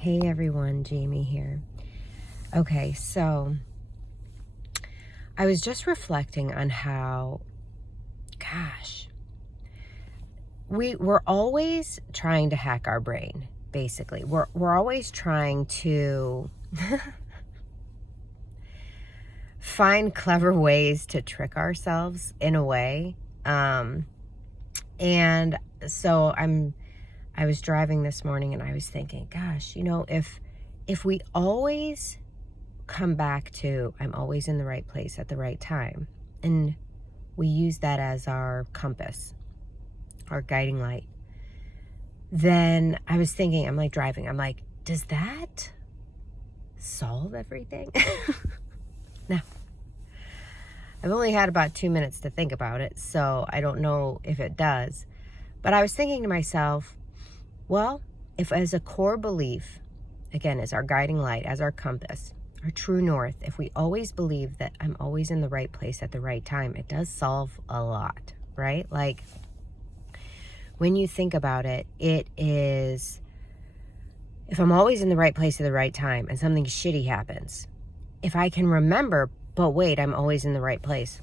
Hey everyone, Jamie here. Okay, so I was just reflecting on how, we're always trying to hack our brain, basically. We're always trying to find clever ways to trick ourselves in a way. And so I was driving this morning and I was thinking, gosh, if we always come back to I'm always in the right place at the right time, and we use that as our compass, our guiding light, then I was thinking, I'm like driving, I'm like, does that solve everything? No. I've only had about 2 minutes to think about it, so I don't know if it does. But I was thinking to myself, well, if as a core belief, again, as our guiding light, as our compass, our true north, if we always believe that I'm always in the right place at the right time, it does solve a lot, right? Like, when you think about it, it is, if I'm always in the right place at the right time and something shitty happens, if I can remember, but wait, I'm always in the right place.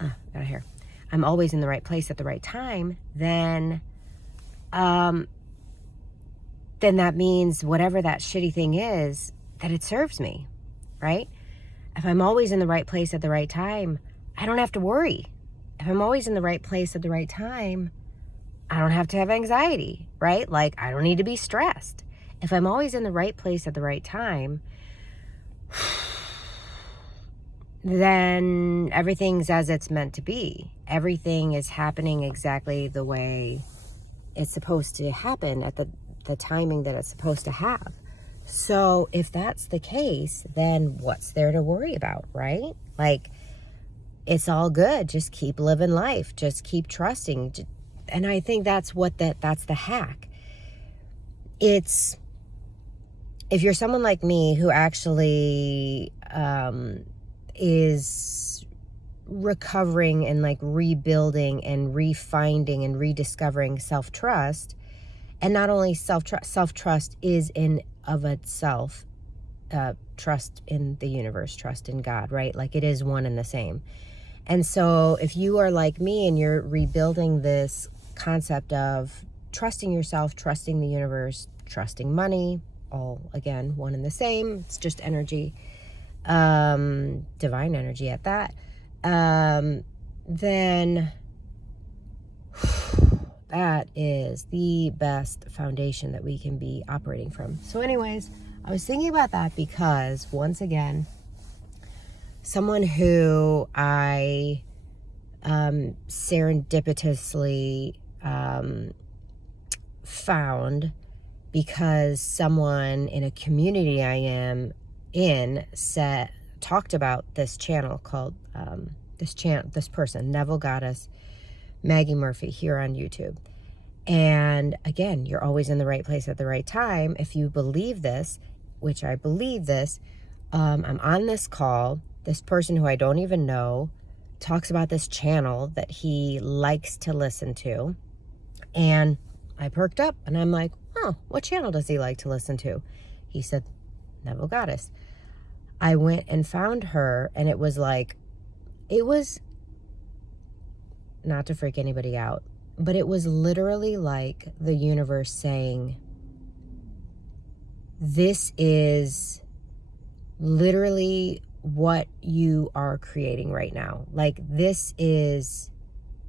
Got a hair. I'm always in the right place at the right time, then that means whatever that shitty thing is, that it serves me, right? If I'm always in the right place at the right time, I don't have to worry. If I'm always in the right place at the right time, I don't have to have anxiety, right? Like, I don't need to be stressed. If I'm always in the right place at the right time, then everything's as it's meant to be. Everything is happening exactly the way it's supposed to happen at the timing that it's supposed to have. So if that's the case, then what's there to worry about, right? Like, it's all good. Just keep living life. Just keep trusting. And I think that's the hack. It's, if you're someone like me who actually is recovering and like rebuilding and refinding and rediscovering self-trust, and not only self-trust is in of itself, trust in the universe, trust in God, right? Like, it is one and the same. And so if you are like me and you're rebuilding this concept of trusting yourself, trusting the universe, trusting money, all again, one and the same, it's just energy, divine energy at that, then that is the best foundation that we can be operating from. So anyways, I was thinking about that because, once again, someone who I serendipitously found because someone in a community I am in talked about this channel called this person, Neville Goddess Maggie Murphy, here on YouTube. And again, you're always in the right place at the right time. If you believe this, which I believe this, I'm on this call. This person who I don't even know talks about this channel that he likes to listen to. And I perked up and I'm like, oh, what channel does he like to listen to? He said, Neville Goddess. I went and found her, and it was not to freak anybody out, but it was literally like the universe saying, this is literally what you are creating right now. Like, this is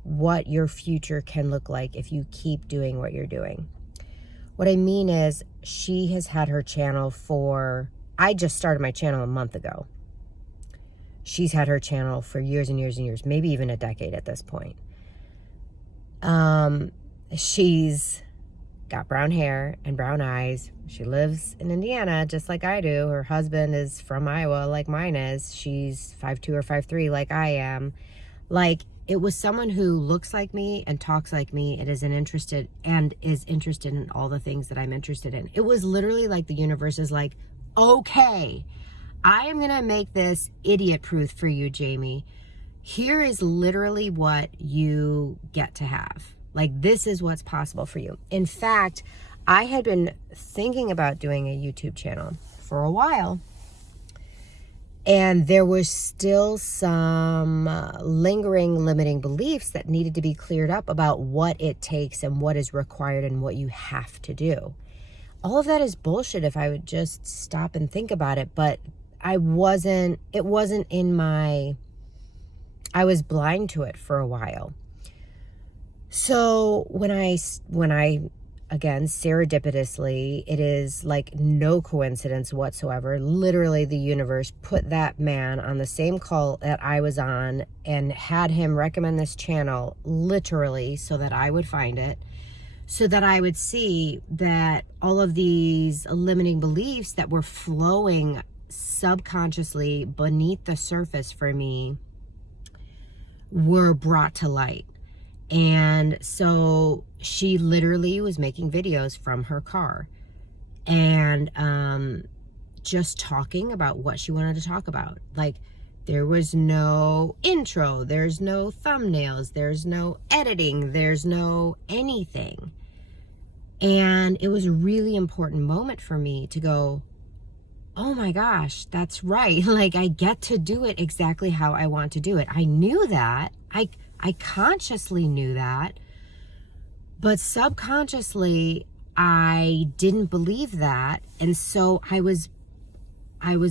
what your future can look like if you keep doing what you're doing. What I mean is, she has had her channel I just started my channel a month ago. She's had her channel for years and years and years, maybe even a decade at this point. She's got brown hair and brown eyes. She lives in Indiana just like I do. Her husband is from Iowa like mine is. She's 5'2" or 5'3" like I am. Like, it was someone who looks like me and talks like me and is interested in all the things that I'm interested in. It was literally like the universe is like, okay, I am going to make this idiot proof for you, Jamie. Here is literally what you get to have. Like, this is what's possible for you. In fact, I had been thinking about doing a YouTube channel for a while, and there was still some lingering limiting beliefs that needed to be cleared up about what it takes and what is required and what you have to do. All of that is bullshit if I would just stop and think about it, but it wasn't in my, I was blind to it for a while. So when I again, serendipitously, it is like no coincidence whatsoever. Literally, the universe put that man on the same call that I was on and had him recommend this channel, literally, so that I would find it, so that I would see that all of these limiting beliefs that were flowing subconsciously beneath the surface for me were brought to light. And so she literally was making videos from her car and just talking about what she wanted to talk about. Like, there was no intro, there's no thumbnails, there's no editing, there's no anything. And it was a really important moment for me to go, oh my gosh, that's right. Like, I get to do it exactly how I want to do it. I knew that. I consciously knew that, but subconsciously I didn't believe that. And so I was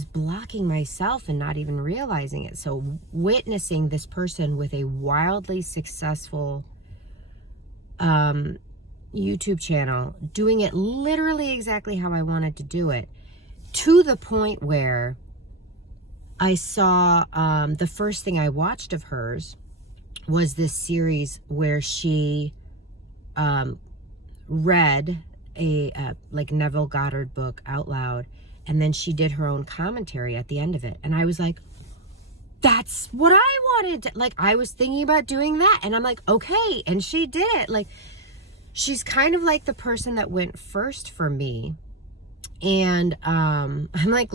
blocking myself and not even realizing it. So witnessing this person with a wildly successful YouTube channel, doing it literally exactly how I wanted to do it, to the point where I saw the first thing I watched of hers was this series where she read a like Neville Goddard book out loud, and then she did her own commentary at the end of it. And I was like, that's what I wanted. Like, I was thinking about doing that, and I'm like, okay. And she did it. Like, she's kind of like the person that went first for me. And I'm like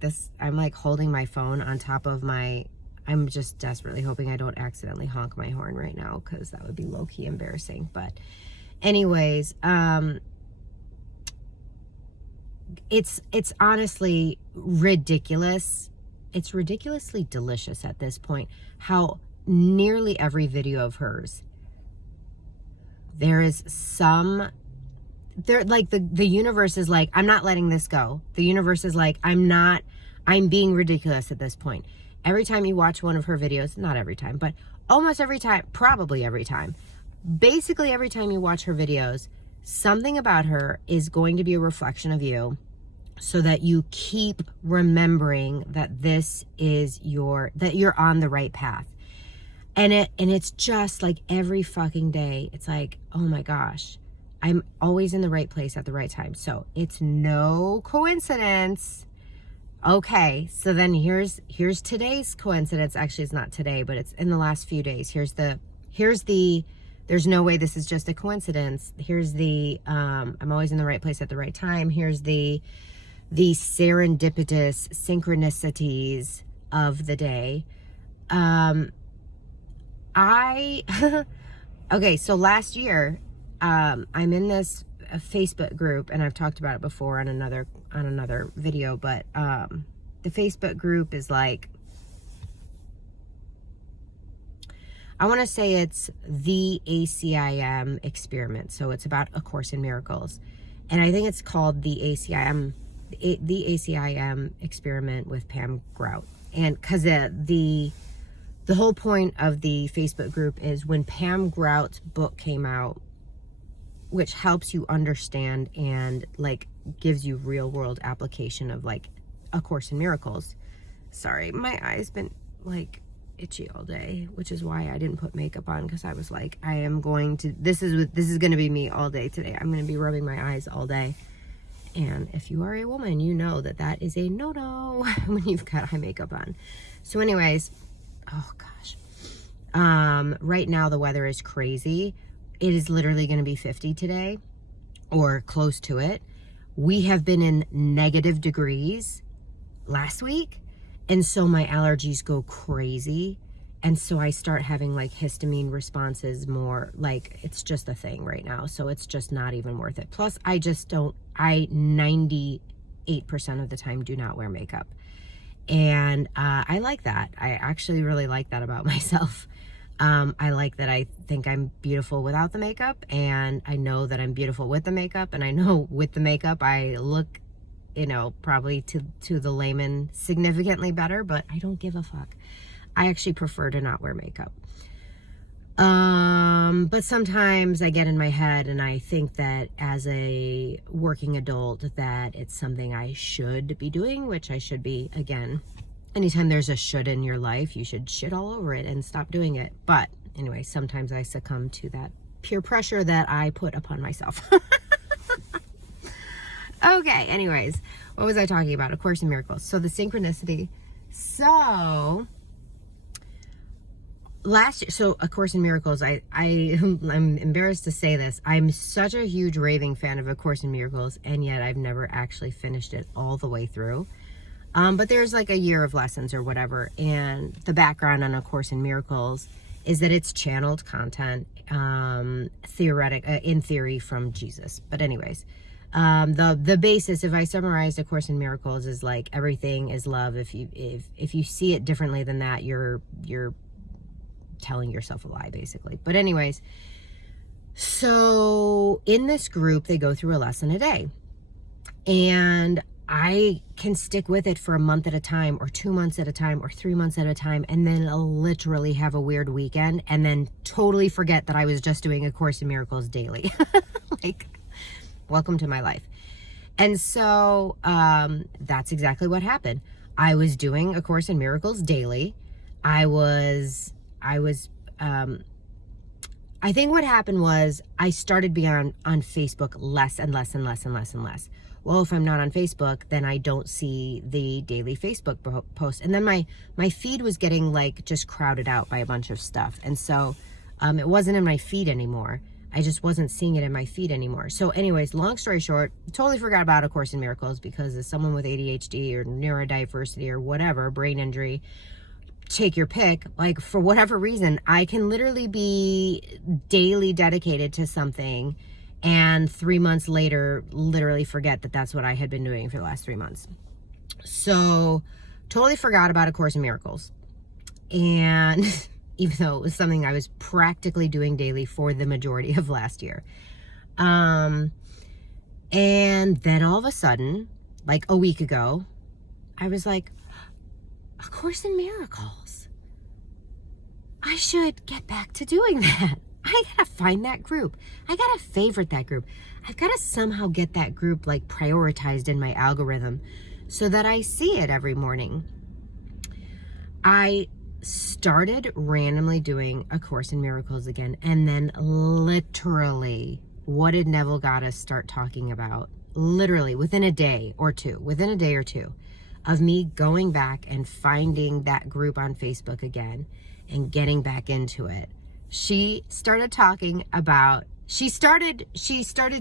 this, I'm like holding my phone on top of my, I'm just desperately hoping I don't accidentally honk my horn right now, because that would be low-key embarrassing. But anyways, it's honestly ridiculous. It's ridiculously delicious at this point how nearly every video of hers, there is some, there, like, the universe is like, I'm not letting this go. The universe is like, I'm being ridiculous at this point. Every time you watch one of her videos, not every time, but almost every time, probably every time, basically every time you watch her videos, something about her is going to be a reflection of you, so that you keep remembering that this is that you're on the right path. And it's just like every fucking day, it's like, oh my gosh, I'm always in the right place at the right time. So it's no coincidence. Okay, so then here's today's coincidence. Actually, it's not today, but it's in the last few days. Here's the there's no way this is just a coincidence. Here's the I'm always in the right place at the right time. Here's the serendipitous synchronicities of the day. Okay, so last year, I'm in this Facebook group, and I've talked about it before on another video, but the Facebook group is like, I want to say it's the ACIM experiment. So it's about A Course in Miracles, and I think it's called the ACIM experiment with Pam Grout. And because the whole point of the Facebook group is when Pam Grout's book came out, which helps you understand and like gives you real world application of like A Course in Miracles. Sorry, my eye's been like itchy all day, which is why I didn't put makeup on, because I was like, I am going to, this is going to be me all day today. I'm going to be rubbing my eyes all day. And if you are a woman, you know that that is a no-no when you've got eye makeup on. So anyways, oh gosh. Right now the weather is crazy. It is literally going to be 50 today, or close to it. We have been in negative degrees last week, and so my allergies go crazy. And so I start having like histamine responses more, like it's just a thing right now. So it's just not even worth it. Plus I 98% of the time do not wear makeup. And I like that. I actually really like that about myself. I like that I think I'm beautiful without the makeup, and I know that I'm beautiful with the makeup, and I know with the makeup I look, you know, probably to the layman significantly better, but I don't give a fuck. I actually prefer to not wear makeup. But sometimes I get in my head and I think that as a working adult that it's something I should be doing, which I should be. Again, anytime there's a should in your life, you should shit all over it and stop doing it. But anyway, sometimes I succumb to that peer pressure that I put upon myself. Okay, anyways, what was I talking about? A Course in Miracles. So the synchronicity. So last year, so A Course in Miracles, I'm embarrassed to say this. I'm such a huge raving fan of A Course in Miracles, and yet I've never actually finished it all the way through. But there's like a year of lessons or whatever, and the background on A Course in Miracles is that it's channeled content, in theory from Jesus. But anyways, the basis, if I summarized A Course in Miracles, is like everything is love. If you see it differently than that, you're telling yourself a lie, basically. But anyways, so in this group they go through a lesson a day, and I can stick with it for a month at a time, or 2 months at a time, or 3 months at a time, and then I'll literally have a weird weekend and then totally forget that I was just doing A Course in Miracles daily. Like, welcome to my life. And so that's exactly what happened. I was doing A Course in Miracles daily. I think what happened was I started being on Facebook less and less and less and less and less. Well, if I'm not on Facebook, then I don't see the daily Facebook post. And then my feed was getting like just crowded out by a bunch of stuff. And so it wasn't in my feed anymore. I just wasn't seeing it in my feed anymore. So anyways, long story short, totally forgot about A Course in Miracles, because as someone with ADHD or neurodiversity or whatever, brain injury, take your pick, like for whatever reason, I can literally be daily dedicated to something and 3 months later literally forget that that's what I had been doing for the last 3 months. So totally forgot about A Course in Miracles. And even though it was something I was practically doing daily for the majority of last year. And then all of a sudden, like a week ago, I was like, A Course in Miracles. I should get back to doing that. I gotta find that group. I gotta favorite that group. I've gotta somehow get that group like prioritized in my algorithm so that I see it every morning. I started randomly doing A Course in Miracles again, and then literally, what did Neville Goddess start talking about? Literally within a day or two of me going back and finding that group on Facebook again and getting back into it. She started talking about, she started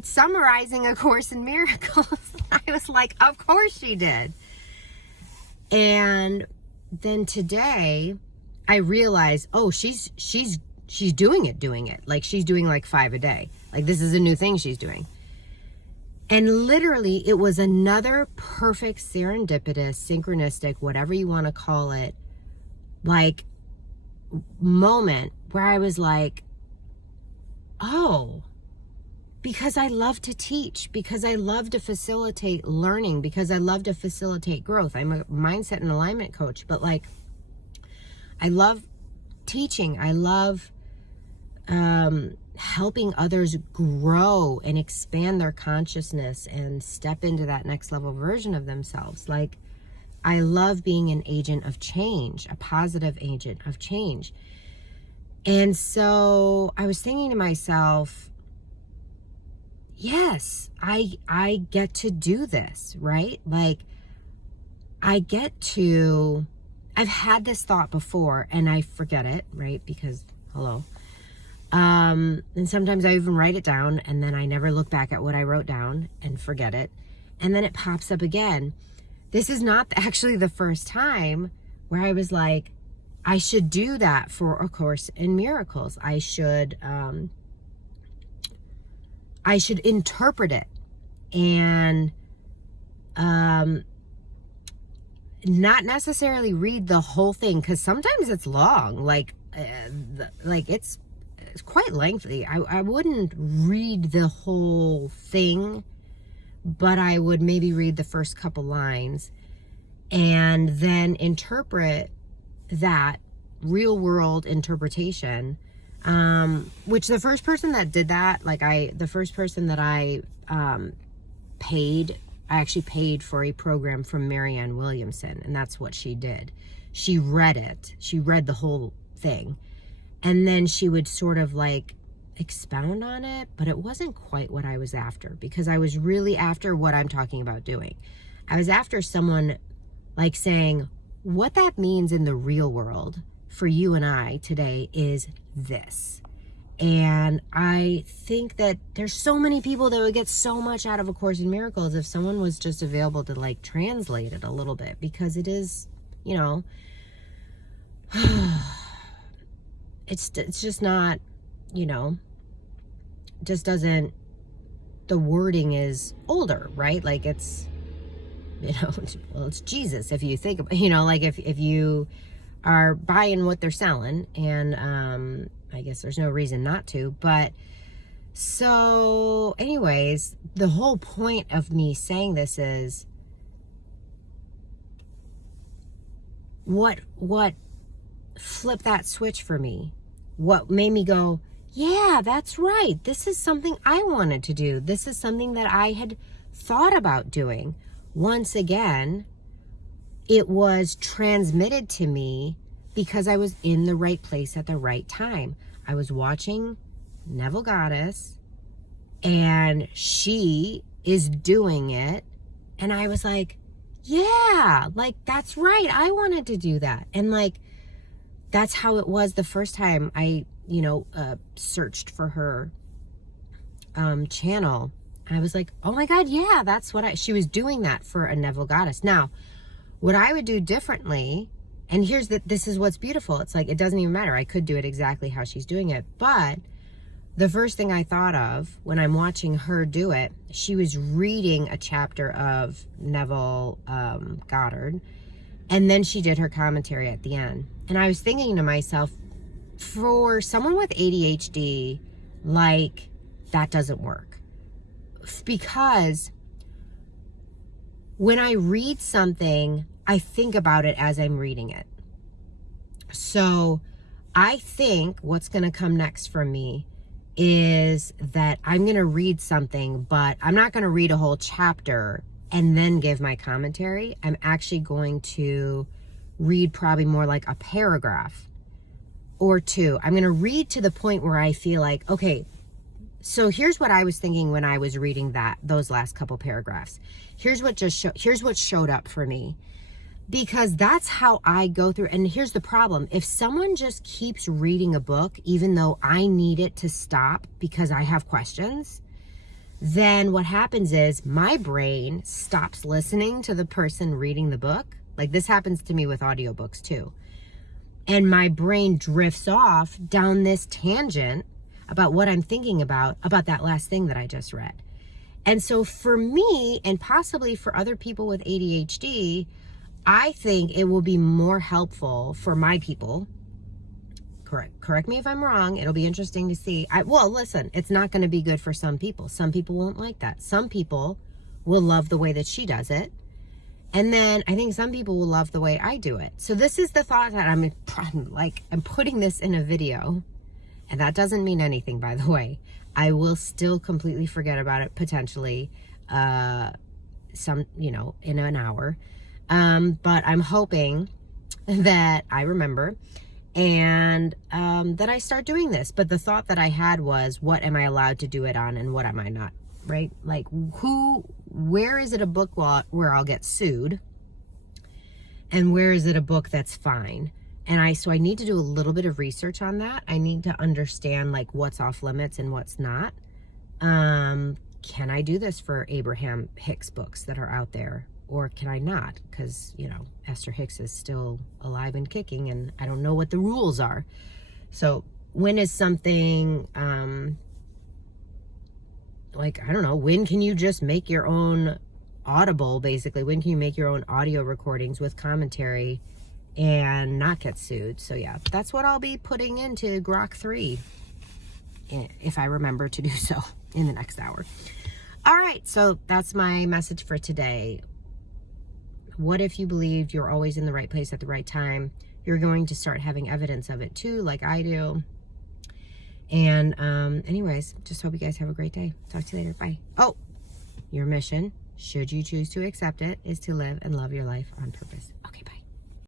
summarizing A Course in Miracles. I was like, of course she did. And then today I realized, oh, she's doing it. Like she's doing like 5 a day. Like this is a new thing she's doing. And literally it was another perfect serendipitous, synchronistic, whatever you want to call it, like moment where I was like, oh, because I love to teach, because I love to facilitate learning, because I love to facilitate growth. I'm a mindset and alignment coach, but like, I love teaching. I love helping others grow and expand their consciousness and step into that next level version of themselves. Like, I love being an agent of change, a positive agent of change. And so I was thinking to myself, yes, I get to do this, right? Like, I've had this thought before and I forget it, right? Because, hello. And sometimes I even write it down and then I never look back at what I wrote down and forget it. And then it pops up again. This is not actually the first time where I was like, I should do that for A Course in Miracles. I should interpret it and not necessarily read the whole thing, because sometimes it's long. Like it's quite lengthy. I wouldn't read the whole thing, but I would maybe read the first couple lines and then interpret that real world interpretation, which the first person that did that, the first person that I actually paid for a program from Marianne Williamson, and that's what she did. She read it. She read the whole thing, and then she would sort of like expound on it, but it wasn't quite what I was after, because I was really after what I'm talking about doing. I was after someone like saying, what that means in the real world for you and I today is this. And I think that there's so many people that would get so much out of A Course in Miracles if someone was just available to like translate it a little bit, because it is, you know, it's just not, you know, just doesn't, the wording is older, right? Like it's, you know, well, it's Jesus if you think about, you know, like if you are buying what they're selling, and I guess there's no reason not to. But so anyways, the whole point of me saying this is what flipped that switch for me, what made me go, yeah, that's right, this is something I wanted to do, this is something that I had thought about doing. Once again, it was transmitted to me because I was in the right place at the right time. I was watching Neville Goddess, and she is doing it, and I was like, yeah, like that's right, I wanted to do that. And like that's how it was the first time I, you know, searched for her channel. I was like, oh my God, yeah, that's what she was doing that for a Neville Goddess. Now, what I would do differently, and this is what's beautiful. It's like, it doesn't even matter. I could do it exactly how she's doing it. But the first thing I thought of when I'm watching her do it, she was reading a chapter of Neville Goddard, and then she did her commentary at the end. And I was thinking to myself, for someone with ADHD, like, that doesn't work. Because when I read something, I think about it as I'm reading it. So I think what's going to come next for me is that I'm going to read something, but I'm not going to read a whole chapter and then give my commentary. I'm actually going to read probably more like a paragraph or two. I'm going to read to the point where I feel like, okay, so here's what I was thinking when I was reading those last couple paragraphs. Here's what showed up for me, because that's how I go through. And here's the problem. If someone just keeps reading a book, even though I need it to stop because I have questions, then what happens is my brain stops listening to the person reading the book. Like this happens to me with audiobooks too. And my brain drifts off down this tangent about what I'm thinking about that last thing that I just read. And so for me, and possibly for other people with ADHD, I think it will be more helpful for my people. Correct me if I'm wrong. It'll be interesting to see. Well, listen, it's not going to be good for some people. Some people won't like that. Some people will love the way that she does it. And then I think some people will love the way I do it. So this is the thought that I'm putting this in a video. And that doesn't mean anything, by the way. I will still completely forget about it potentially in an hour. But I'm hoping that I remember and that I start doing this. But the thought that I had was, what am I allowed to do it on and what am I not, right? Like where is it a book where I'll get sued? And where is it a book that's fine? And so I need to do a little bit of research on that. I need to understand like what's off limits and what's not. Can I do this for Abraham Hicks books that are out there? or can I not? Because, you know, Esther Hicks is still alive and kicking, and I don't know what the rules are. So when is something, like, I don't know, when can you just make your own Audible, basically? When can you make your own audio recordings with commentary and not get sued? So yeah, that's what I'll be putting into Grok 3, if I remember to do so in the next hour. All right, so that's my message for today. What if you believed you're always in the right place at the right time? You're going to start having evidence of it too, like I do. And anyways, just hope you guys have a great day. Talk to you later. Bye. Oh, your mission, should you choose to accept it, is to live and love your life on purpose.